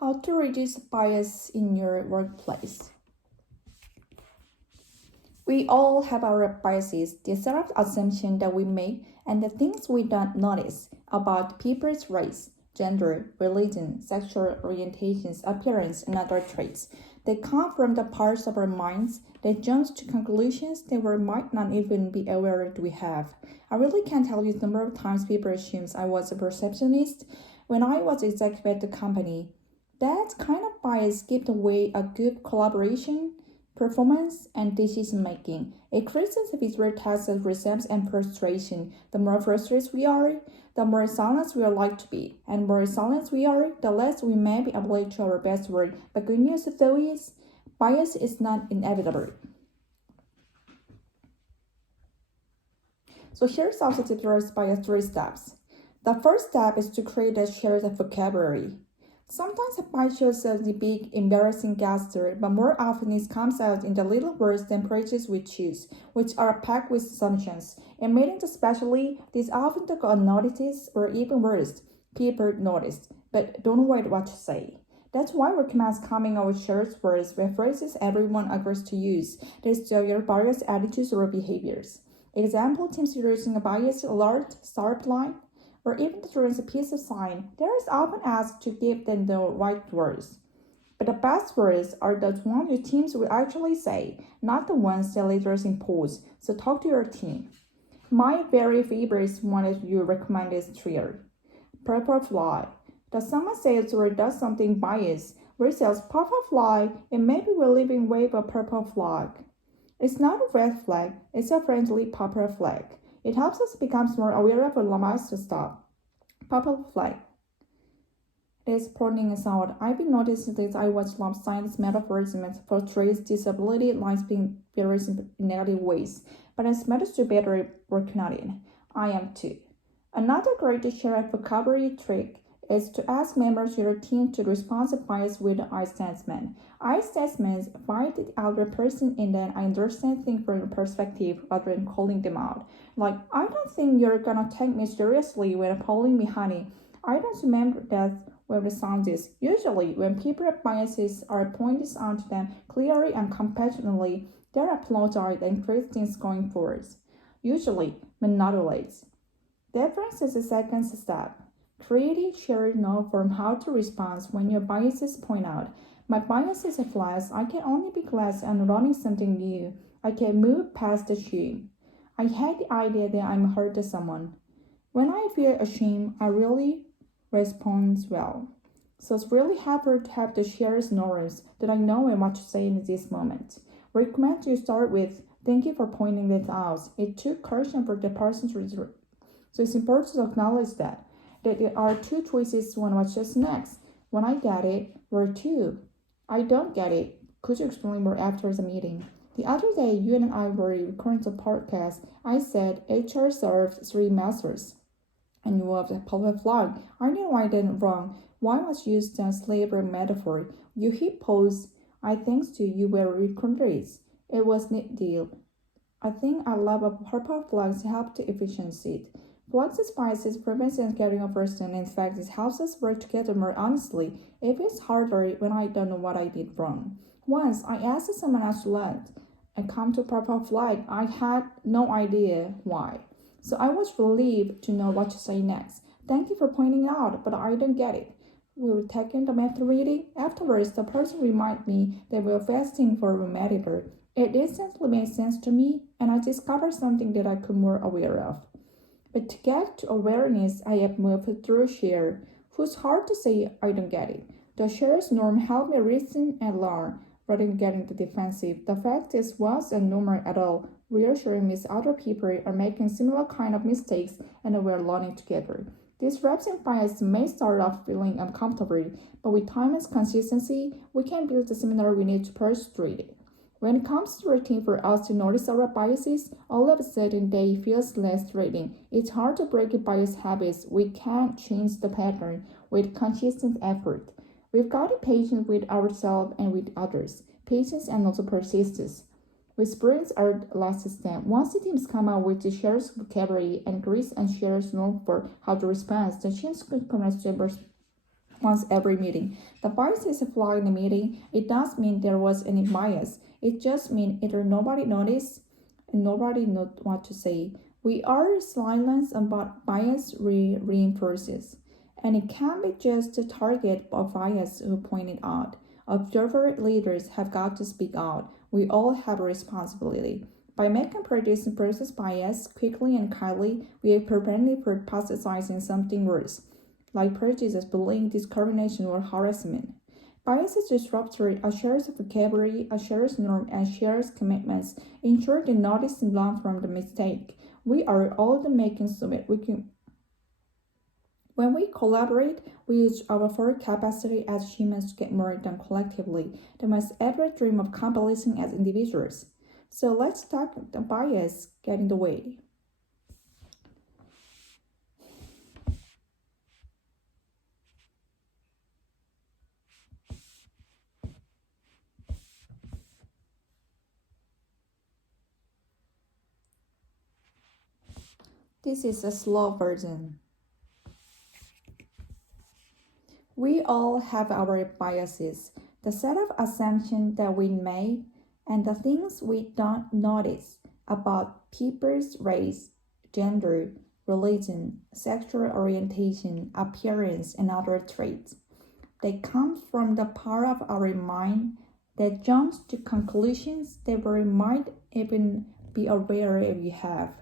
How to reduce bias in your workplace. We all have our biases, the set of assumptions that we make, and the things we don't notice about people's race, gender, religion, sexual orientations, appearance, and other traits. They come from the parts of our minds that jump to conclusions that we might not even be aware that we have. I really can't tell you the number of times people assumed I was a perceptionist when I was executive at the company. That kind of bias gives away a good collaboration, performance, and decision making. It creates a visual test of resentment and frustration. The more frustrated we are, the more silent we are like to be. And the more silent we are, the less we may be able to our best work. But good news though is, bias is not inevitable. So here's how to address bias 3 steps. The first step is to create a shared vocabulary. Sometimes a bias shows up the big, embarrassing gesture, but more often it comes out in the little words and phrases we choose, which are packed with assumptions. In meetings especially, these often go unnoticed, or even worse, people notice, but don't know what to say. That's why we recommend coming up with shared words with phrases everyone agrees to use. They still your biased attitudes or behaviors. Example, teams using a biased alert, sharp line, or even during a piece of sign, there is often asked to give them the right words. But the best words are the ones your teams will actually say, not the ones that leaders impose. So talk to your team. My very favorite one that you recommend is clear. Purple fly. Does someone says or does something biased, versus purple fly, and maybe we're leaving wave a purple flag. It's not a red flag, it's a friendly purple flag. It helps us become more aware of llamas to stop. Purple flag. This pointing us out. I've been noticing that I watch love science metaphors portrays disability lines being various in negative ways, but it's matters to better working on it. I am too. Another great shared vocabulary trick is to ask members of your team to respond to bias with an I statement. I statements find the other person and then I understand things from your perspective rather than calling them out. Like, I don't think you're gonna take me seriously when calling me honey. I don't remember that when the sound is. Usually, when people's biases are pointed out to them clearly and compassionately, they apologize and create things going forward. Usually, but not always. That brings us to the second step. Create a shared note from how to respond when your biases point out. My bias is a flash. I can only be glad I'm learning something new. I can move past the shame. I hate the idea that I'm hurting someone. When I feel ashamed, I really respond well. So it's really helpful to have the shared norms that I know and what to say in this moment. Recommend you start with, thank you for pointing that out. It took courage for the person to reserve. So it's important to acknowledge that there are two choices when what's just next. When I get it, or two. I don't get it. Could you explain more after the meeting? The other day, you and I were recording the podcast. I said HR served 3 masters. And you have the public flag. I knew I did wrong. Why was used the slavery metaphor? You hit pause. I thanks to you were recorded. It was neat deal. I think I love a purple flags help to efficiency. Flex biases prevents and carrying a person. In fact, it helps us work together more honestly. If it's harder when I don't know what I did wrong. Once I asked someone else to let and come to purple flag. I had no idea why. So I was relieved to know what to say next. Thank you for pointing it out, but I don't get it. We were taking the method reading. Afterwards, the person reminded me they were fasting for a mediator. It instantly made sense to me, and I discovered something that I could more aware of. But to get to awareness, I have moved through share, who's hard to say I don't get it. The share's norm helped me listen and learn, rather than getting the defensive. The fact is wasn't normal at all. Reassuring me other people are making similar kind of mistakes and we're learning together. These reps and bias may start off feeling uncomfortable, but with time and consistency, we can build the similar we need to pursue it. When it comes to routine for us to notice our biases, all of a sudden they feel less threatening. It's hard to break bias habits. We can't change the pattern with consistent effort. We've got to be patient with ourselves and with others. Patience and also persistence. With sprints are the last step. Once the teams come out with the shared vocabulary and agrees and shares norm for how to respond, the teams could once every meeting. The bias is a flaw in the meeting. It does mean there was any bias. It just means either nobody noticed and nobody knows what to say. We are silent about bias reinforces. And it can be just a target of bias who pointed out. Observer leaders have got to speak out. We all have a responsibility. By making producing process bias quickly and kindly, we are preventing for politicizing something worse, like prejudice, bullying, discrimination, or harassment. Biases disrupt a shared vocabulary, a shared norm, and shared commitments. Ensure the notice and learn from the mistake. We are all the making so it we can. When we collaborate, we use our full capacity as humans to get more done collectively than must ever dream of accomplishing as individuals. So let's talk the bias get in the way. This is a slow version. We all have our biases, the set of assumptions that we make, and the things we don't notice about people's race, gender, religion, sexual orientation, appearance, and other traits. They come from the part of our mind that jumps to conclusions that we might even be aware if we have.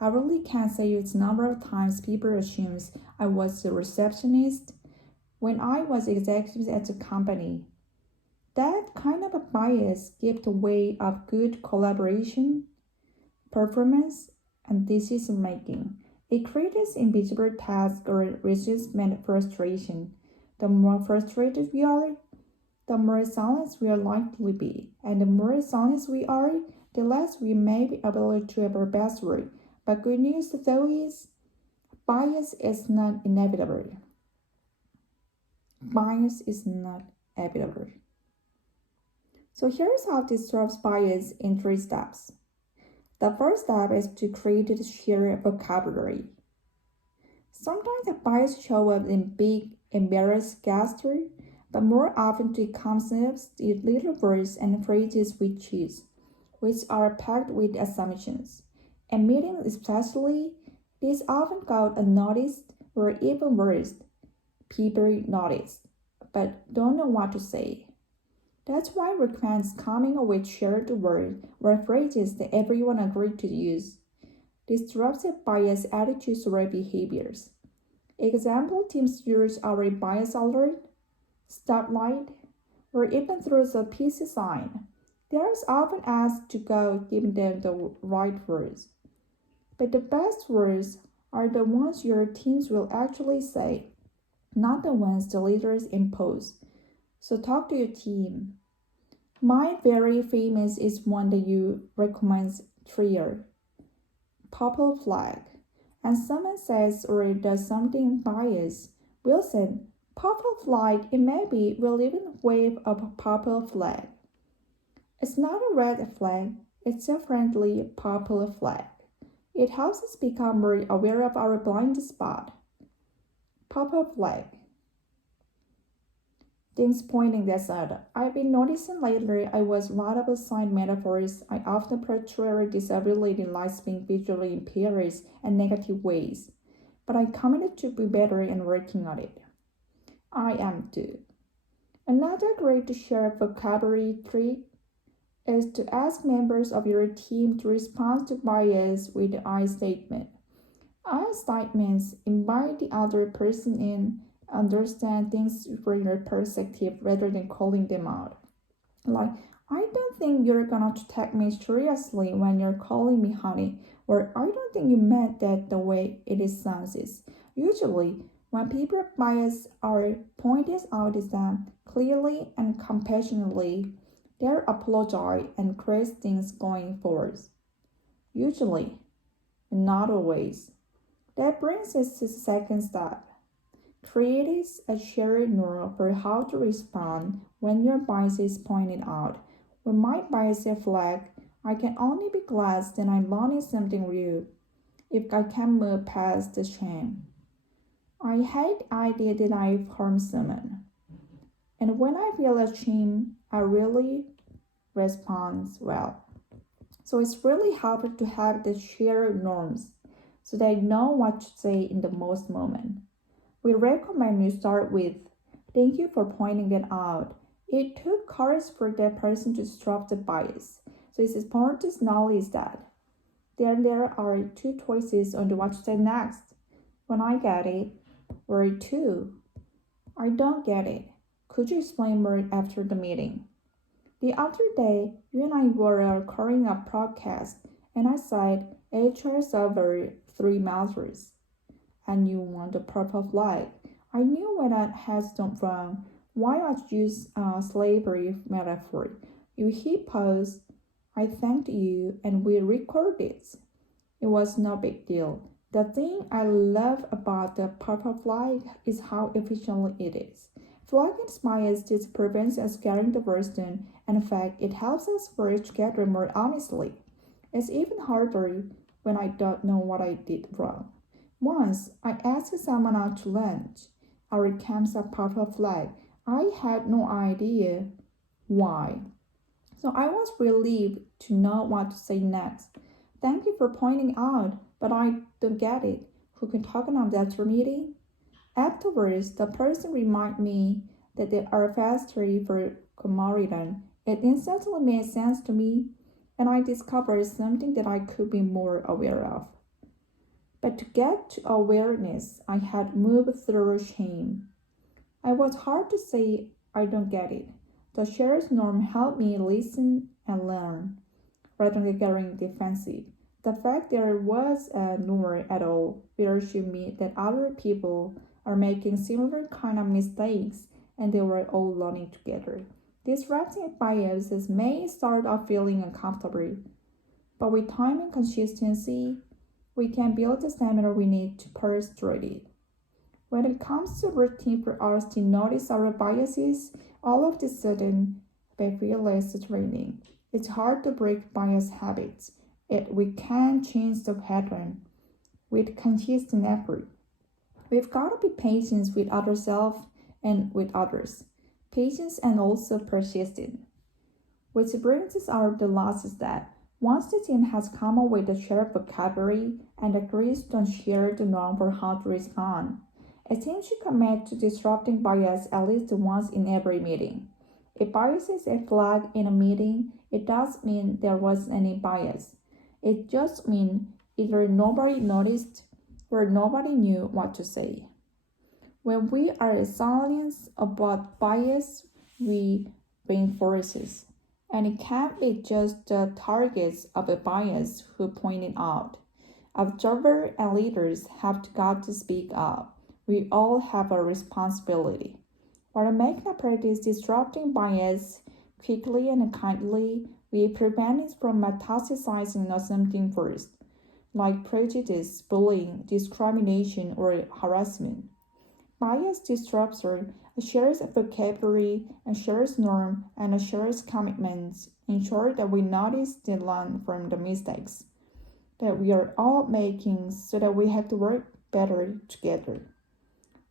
I really can't say it's number of times people assume I was a receptionist when I was executive at the company. That kind of a bias gives the way of good collaboration, performance, and decision making. It creates invisible tasks or resistment frustration. The more frustrated we are, the more silent we are likely to be. And the more silent we are, the less we may be able to have our best work. But good news though is, bias is not inevitable. Bias is not inevitable. So here's how to disrupt bias in 3 steps. The first step is to create a shared vocabulary. Sometimes the bias shows up in big, embarrassed gestures, but more often it comes in little words and phrases we choose, which are packed with assumptions. In meetings especially, these often go unnoticed or even worse, people notice, but don't know what to say. That's why requests coming with shared words or phrases that everyone agreed to use. Disruptive bias attitudes or behaviors. Example teams use our bias alert, stoplight, or even through the PC sign. They are often asked to go give them the right words. But the best words are the ones your teams will actually say, not the ones the leaders impose. So talk to your team. My very famous is one that you recommend clear. Purple flag. And someone says or does something biased. Will say, purple flag, it may be we'll even wave a purple flag. It's not a red flag, it's a friendly purple flag. It helps us become more aware of our blind spot. Purple flag. Things pointing this out. I've been noticing lately I was a lot of assigned metaphors. I often portray disability lives being visually impaired in negative ways. But I'm committed to be better and working on it. I am too. Another great shared vocabulary trick is to ask members of your team to respond to bias with the I statement. I statements invite the other person in, understand things from your perspective rather than calling them out. Like, I don't think you're gonna take me seriously when you're calling me honey, or I don't think you meant that the way it sounds. Usually, when people bias are pointed out to them clearly and compassionately, they apologize and correct things going forward. Usually, not always. That brings us to the second step. Create a shared norm for how to respond when your bias is pointed out. When my bias is flagged, I can only be glad that I'm learning something new if I can move past the shame. I hate the idea that I've harmed someone. And when I feel ashamed, I really respond well. So it's really helpful to have the shared norms so they know what to say in the most moment. We recommend you start with, "Thank you for pointing it out. It took courage for that person to disrupt the bias. So it's important to acknowledge that. Then there are two choices on what to say next. When I get it, or two, I don't get it. Could you explain more after the meeting?" The other day, you and I were recording a podcast, and I said HR's over 3 meters, and you want the purple flag. I knew where that has come from. Why I use a slavery metaphor? You hit pause, I thanked you, and we recorded. It was no big deal. The thing I love about the purple flag is how efficient it is. Flagging bias prevents us getting the worst done, and in fact, it helps us work together more honestly. It's even harder when I don't know what I did wrong. Once, I asked someone out to lunch. Our camp's a purple flag. I had no idea why. So I was relieved to know what to say next. "Thank you for pointing out, but I don't get it. Who can talk about that after meeting?" Afterwards, the person reminded me that they are faster for Samaritan. It instantly made sense to me, and I discovered something that I could be more aware of. But to get to awareness, I had moved through shame. It was hard to say I don't get it. The shared norm helped me listen and learn, rather than getting defensive. The fact there was a norm at all reassured me that other people are making similar kind of mistakes and they were all learning together. Disrupting biases may start off feeling uncomfortable, but with time and consistency, we can build the stamina we need to persevere it. When it comes to routine for us to notice our biases, all of a sudden, they feel less draining. It's hard to break bias habits, yet we can change the pattern with consistent effort. We've got to be patient with ourselves and with others. Patience and also persistent. Which brings us the last step. Once the team has come up with a shared vocabulary and agrees to share the norm for how to respond, a team should commit to disrupting bias at least once in every meeting. If bias is a flag in a meeting, it doesn't mean there wasn't any bias. It just means either nobody noticed or nobody knew what to say. When we are silent about bias, we reinforce it. And it can't be just the targets of a bias who point it out. Observers and leaders have got to speak up. We all have a responsibility. While making a practice disrupting bias quickly and kindly, we prevent it from metastasizing on something first, like prejudice, bullying, discrimination, or harassment. Bias disruptor shares vocabulary, shares norm, and shares commitments ensure that we notice the learn from the mistakes that we are all making so that we have to work better together.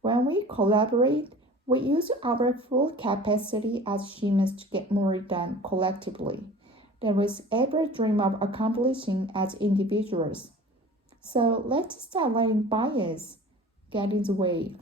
When we collaborate, we use our full capacity as humans to get more done collectively than we ever dream of accomplishing as individuals. So let's start letting bias get in the way.